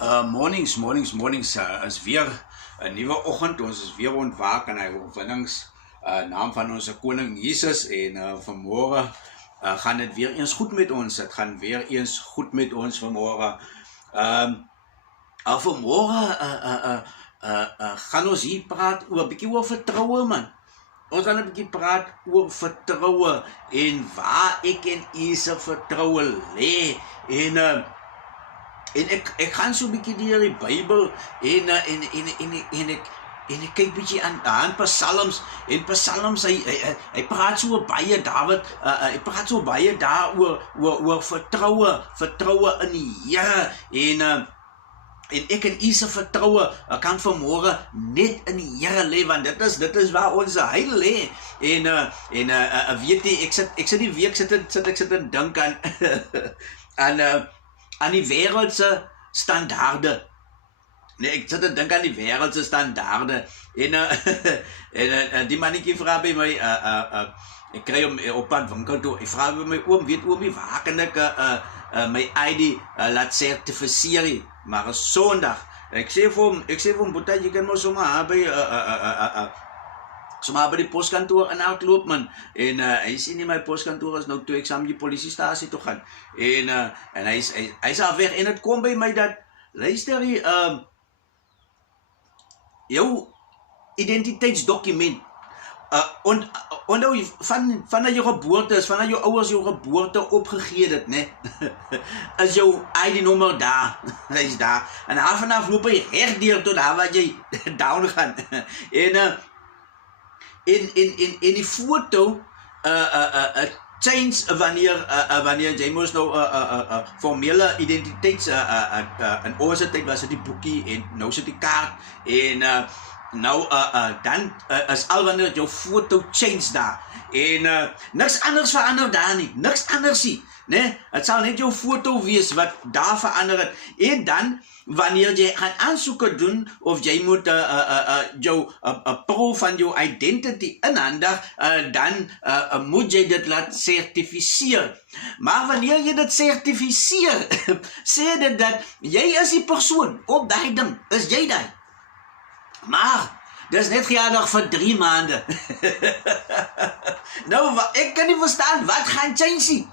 Mornings. Is weer 'n nuwe oggend. Ons is weer ontwaak in hy oorwinnings naam van ons koning Jesus en vanmôre gaan dit weer eens goed met ons. Dit gaan weer eens goed met ons vanmôre. Vanmôre gaan ons hier praat oor 'n bietjie oor vertroue, man. Ons gaan 'n bietjie praat oor vertroue en waar ek en u se vertroue lê. En ek gaan so 'n bietjie deur die Bybel en ek kyk bietjie aan Psalms en Psalms hy praat so baie Dawid hy praat so baie oor vertroue in die Here en ek en u se vertroue kan vanmôre net in die Here lê, want dit is waar ons heil lê. En weet jy, ek sit die week sit en dink aan die wêreldse standaarde. Nee, ek sit en dink aan die wêreldse standaarde en die mannetjie vra by my ek kry hom op pad winkel toe. Ek vra by my oom, weet oomie, waar kan ek my ID laat sertifiseer? Maar is Sondag. Ek sê vir hom, boeta, jy kan mos sommer by die poskantoor inhardloop, man. En hy sê nie, my poskantoor is nou toe ek saam die polisiestasie toe gaan. En hy's al weg en het kom by my dat, luister jy, jou identiteitsdokument, onthou vanaf jou geboorte is, vanaf jou ouers jou geboorte opgegee het, né? Is jou ID-nommer daar, hy is daar. En vanaf loop hy reg deur tot daar waar jy down gaan. En die foto change wanneer jy moes nou formele identiteits in ons tyd was dit die boekie en nou sit die kaart en dan is al wanneer jou foto change daar en niks anders verander daar nie, niks anders nie, né? Het sal net jou foto wees wat daar verander het. En dan wanneer jy gaan aansoeke doen of jy moet jou pro van jou identity inhandig, dan moet jy dit laat certificeer. Maar wanneer jy dit certificeer, sê dit dat jy is die persoon op daai ding, is jy daai. Maar dis net geldig vir 3 maande. Nou, ek kan nie verstaan wat gaan change nie.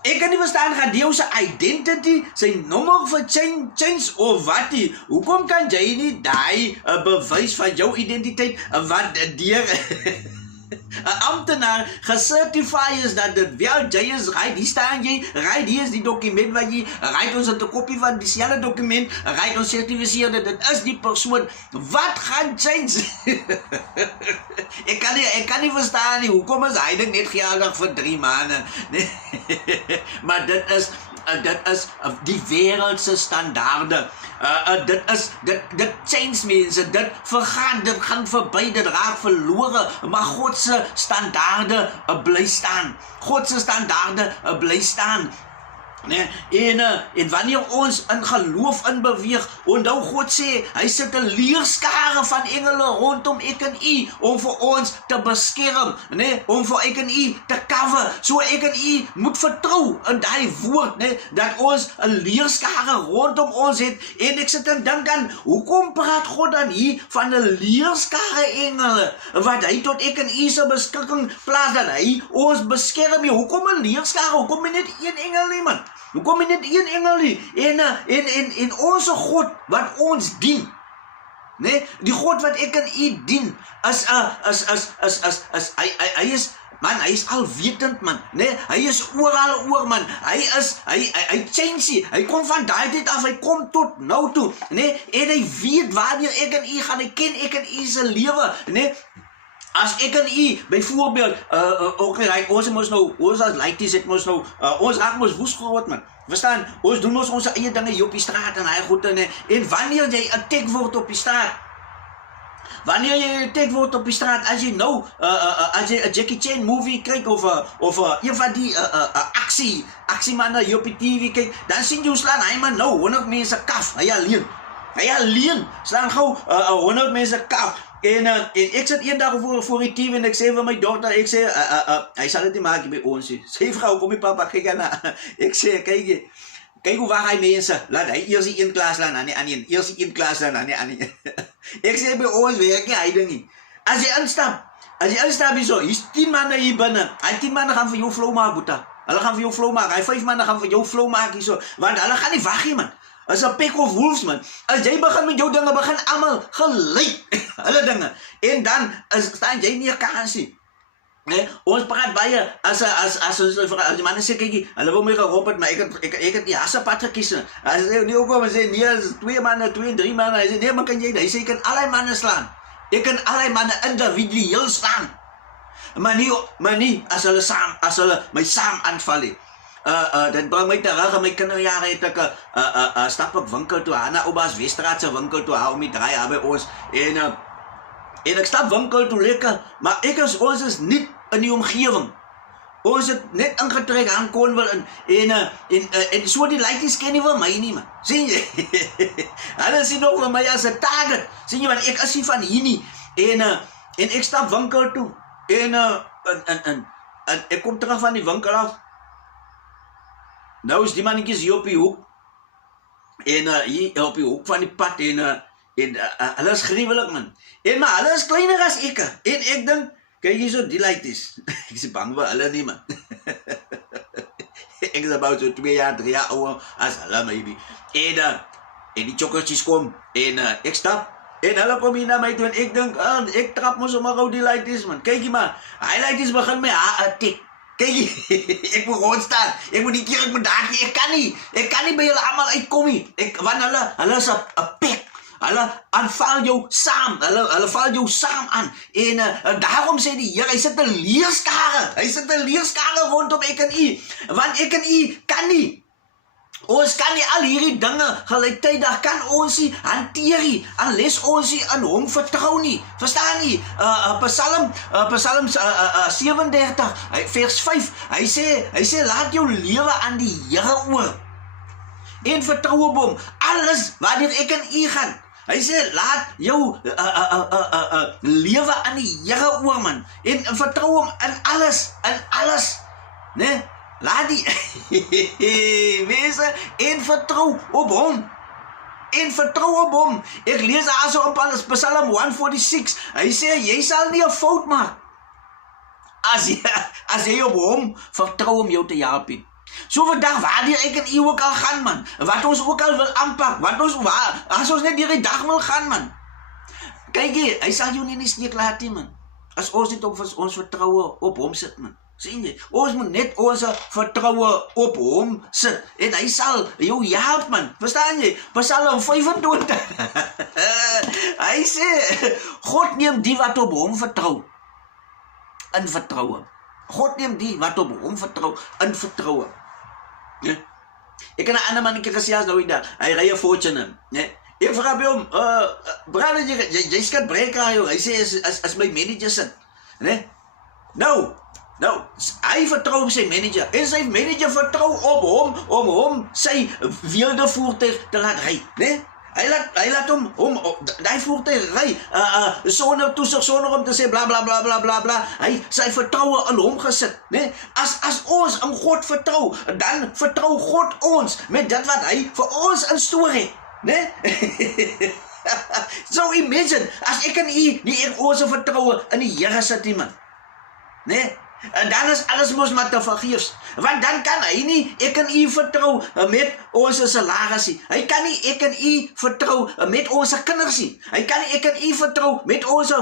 Ek kan nie verstaan, gaan die jou sy identity, sy nommer vir change of wat nie. Hoekom kan jy nie die bewys van jou identiteit wat deur 'n amptenaar gecertifieer is dat dit wel jy is, right, hier staan jy, right, hier is die dokument wat jy, right, ons het 'n kopie van dieselfde dokument, right, ons certificeer dit is die persoon. Wat gaan change? ek kan nie verstaan nie, hoekom is hy net geldig vir 3 maande? Nee. Maar dit is die wêreldse standaarde. Dit change mense, dit vergaan, dit gaan verby, dit raak verlore, maar God se standaarde bly staan. God se standaarde bly staan. Nee, en wanneer ons in geloof in beweeg, onthou God sê, hy sit 'n leerskare van engele rondom ek en u, om vir ons te beskerm, nee, om vir ek en u te cover, so ek en u moet vertrou in daai woord, nee, dat ons 'n leerskare rondom ons het, en ek sit en dink aan, hoekom praat God dan hier van 'n leerskare engele, wat hy tot ek en u se beskikking plaas, dat hy ons beskerm, hoekom 'n leerskare, hoekom net 1 engel nie, man? Hoekom net 1 engel nie? En ons God wat ons dien, nee, die God wat ek en u dien, hy is, man, hy is alwetend, man, nee, hy is oral oor, man, hy change, hy kom van daai tyd af, hy kom tot nou toe, nee, en hy weet wanneer ek en u gaan, hy ken ek en u se lewe, nee. As ek en u, byvoorbeeld, ons as laities het mos nou, ons raak mos woes geword, man. Verstaan, ons doen ons eie dinge hier op die straat en hy goed en wanneer jy attack word op die straat, as jy nou, as jy 'n Jackie Chan movie kyk of een van die aksiemanne hier op die TV kyk, dan sien jy hoe slaan hy man nou 100 mense kaf, hy alleen, slaan gou 100 mense kaf. En ek sit eendag voor die TV en ek sê vir my dogter, ek sê, hy sal dit nie maak by ons nie. Sê vrou, kom die papa, kyk na. Ek sê, kyk jy, kyk hoe wag hy mense, laat hy eers die een klas dan aan die ander, eers die een klas dan aan die ander. Ek sê by ons werk nie hy ding nie. As jy instap hier's 10 manne hier binne, hy 10 manne gaan vir jou flow maak, boeta. Hulle gaan vir jou flow maak, hy 5 manne gaan vir jou flow maak hierso, want hulle gaan nie wag nie man. As 'n pack of wolves man, as jy begin met jou dinge, begin almal gelyk, hulle dinge, en dan staan jy nie 'n kans nie. Nee, ons praat baie as die manne sê kykie, hulle wil my geroep het, maar ek het die hassepad gekies. As jy nie opkom en sê nee, as 2 manne, 2, 3 manne, hy sê nee, maar kan jy, hy sê ek kan allei manne slaan. Ek kan allei manne individueel slaan. Maar nie as hulle my saam aanval nie. Dit bring my terug aan my kinderjare, het ek stap op winkel toe, na Oubaas Westraat se winkel toe, om die draai by ons, en ek stap winkel toe lekker, maar ons is nie in die omgewing. Ons het net ingetrek aan Cornwall en so die laities ken nie vir my nie man. Sien jy? Hulle sien nog vir my as 'n target. Sien jy, want ek is nie van hier nie. En ek stap winkel toe en ek kom terug van die winkel af. Nou is die mannetjies hier op die hoek. En hier op die hoek van die pad en hulle is gruwelik man. Maar hulle is kleiner as ek. En ek dink, kyk hier so die laities. Ek is bang vir hulle nie man. Ek is about so 2 jaar, 3 jaar ouder as hulle maybe. En die chokkertjies kom en ek stap. En hulle kom hier na my toe en ek dink, ek trap mos sommer gou die laities man. Kykie maar, hy laities begin my haar tik. Kyk, ek moet rondstaan, ek moet die keer, ek moet daar, ek kan nie by julle allemaal uitkom nie, want hulle is 'n pek, hulle aanval jou saam, hulle val jou saam aan, en daarom sê die Heer, hy sit 'n leerskare rondom ek en u, want ek en u kan nie, ons kan nie al hierdie dinge gelyktydig kan ons nie hanteer nie, unless ons nie in hom vertrou nie. Verstaan nie? Psalm 37 vers 5. Hy sê laat jou lewe aan die Here oor. En vertrou op hom. Alles wanneer ek en u gaan. Hy sê laat jou lewe aan die Here oor man. En vertrou hom in alles. Né? Laat die mense en vertrou op hom. Ek lees also op Psalm 146. Hy sê jy sal nie 'n fout maak as jy op hom vertrou om jou te help. So vandag waar ek en u ook al gaan man, wat ons ook al wil aanpak, as ons net hierdie dag wil gaan man. Kyk hier, hy sal jou nie in die steek laat nie man. As ons net op ons vertroue op hom sit man. Sien jy, ons moet net ons vertroue op hom sit, en hy sal jou help man, verstaan jy, Psalm 25, hy sê, God neem die wat op hom vertrou, in vertroue, God neem die wat op hom vertrou, in vertroue, ja? Ek kan 'n ander mannetjie gesê as nou daar, hy ry 'n Fortuner, ja? Ek vraag by hom, brother, jy skat breker, hy sê, as my manager sit, ne? Nou, hy vertrou op sy manager, en sy manager vertrou op hom, om hom sy wilde voertuig te laat ry, ne? Hy laat hom die voertuig ry, sonder toesig, sonder om te sê bla bla bla bla bla bla, hy sy vertroue in hom gesit, ne? As ons in God vertrou, dan vertrou God ons, met dit wat hy vir ons instoor het, ne? So imagine, as ek en u, die ek ons vertroue in die Here sit iemand, ne? En dan is alles mos maar te vergeefs, want dan kan hy nie ek en u vertrou met ons salarisie, hy kan nie ek en u vertrou met ons kinders nie, hy kan nie ek en u vertrou met ons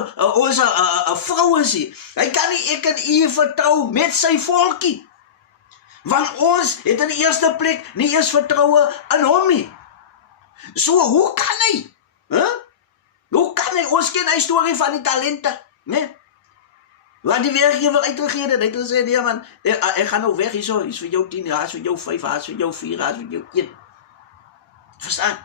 vrouens nie, hy kan nie ek en u vertrou met sy volkie, want ons het in die eerste plek nie eens vertroue in hom nie. So hoe kan hy? Hoe kan hy? Ons ken hy storie van die talente, né? Wat die werkgewer uitgegee het, hy het gesê, nee man, ek gaan nou weg hierso, is vir jou 10, ja, is vir jou 5, ja, is vir jou 4, ja, is vir jou 1. Verstaan?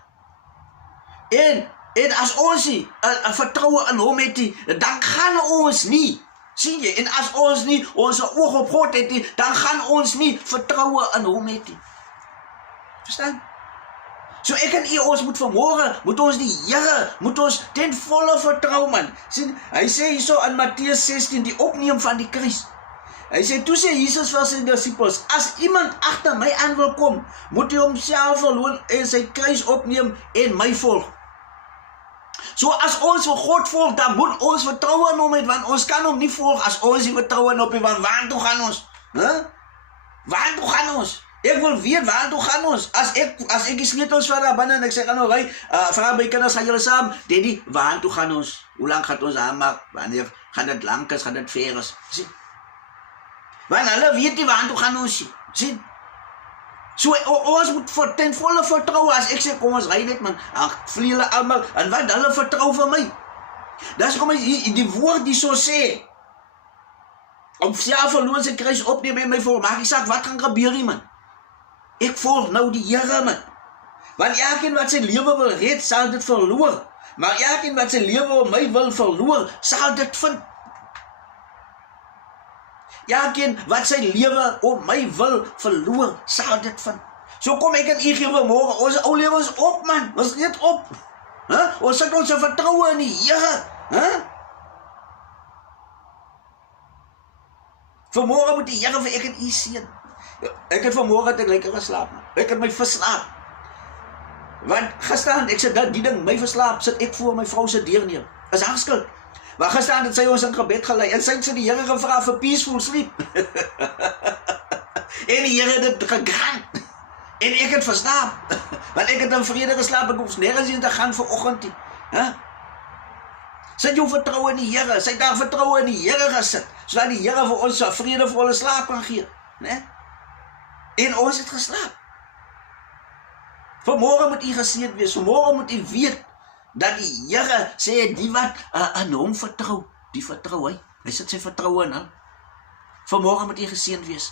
En as ons nie vertroue in hom het nie, dan gaan ons nie, sien jy, en as ons nie ons oog op God het nie, dan gaan ons nie vertroue in hom het nie. Verstaan? So ek en u, ons moet vanmorgen, moet ons die Here, moet ons ten volle vertrou man. Sien, hy sê hierso in Matteus 16, die opneem van die kruis. Hy sê, toe sê Jesus vir sy disciples, as iemand agter my aan wil kom, moet hy homself verloon en sy kruis opneem en my volg. So as ons vir God volg, dan moet ons vertroue in hom hê, want ons kan hom nie volg as ons nie vertroue in hom hê, want waartoe gaan ons? Waartoe gaan ons? Ek wil weet, waartoe gaan ons? As ek die sleutels van daar binne en ek sê, gaan nou ry, vra my kinders, gaan julle saam? Daddy, waartoe gaan ons? Hoe lang gaan ons aanmaak? Wanneer gaan dit lank is, gaan dit ver is? Sien? Want hulle weet nie waartoe gaan ons sien. Sien? So ons moet ten volle vertrou. As ek sê, kom ons ry net man, vlie hulle allemaal, en wat hulle vertrou vir my. Dis kom die woord die so sê, om self verloon sy kruis opneem en my volg, maak die saak, wat gaan gebeur nie man? Ek volg nou die Here man. Want elkeen wat sy lewe wil red, sal dit verloor. Maar elkeen wat sy lewe om my wil verloor, sal dit vind. Elkeen wat sy lewe om my wil verloor, sal dit vind. So kom ek en u gee vanmorgen, ons ou lewe is op man, ons net op. Ons sit ons vertroue in die Here. Vanmorgen moet die Here vir ek en u seën. Ek het vanmorgen lekker geslaap man. Ek het my verslaap. Want gisteraan, ek sê dat die ding my verslaap, sit ek voor my vrou se deur neer. Is haar skuld. Maar gisteraan het sy ons in gebed gelei en sy het die Here gevra vir peaceful sleep. En die Here het dit gegrant. En ek het verslaap. Want ek het in vrede geslaap, ek hoef nergens heen te gaan vanoggend nie. Sit jou vertroue in die Here, sy het daar vertroue in die Here gesit, sodat die Here vir ons vredevolle slaap kan gee. En ons het geslaap. Vanmorgen moet u geseënd wees, vanmorgen moet u weet, dat die Here sê, die wat aan hom vertrou, die vertrou hy. Hy sit sy vertroue in hom. Vanmorgen moet u geseënd wees.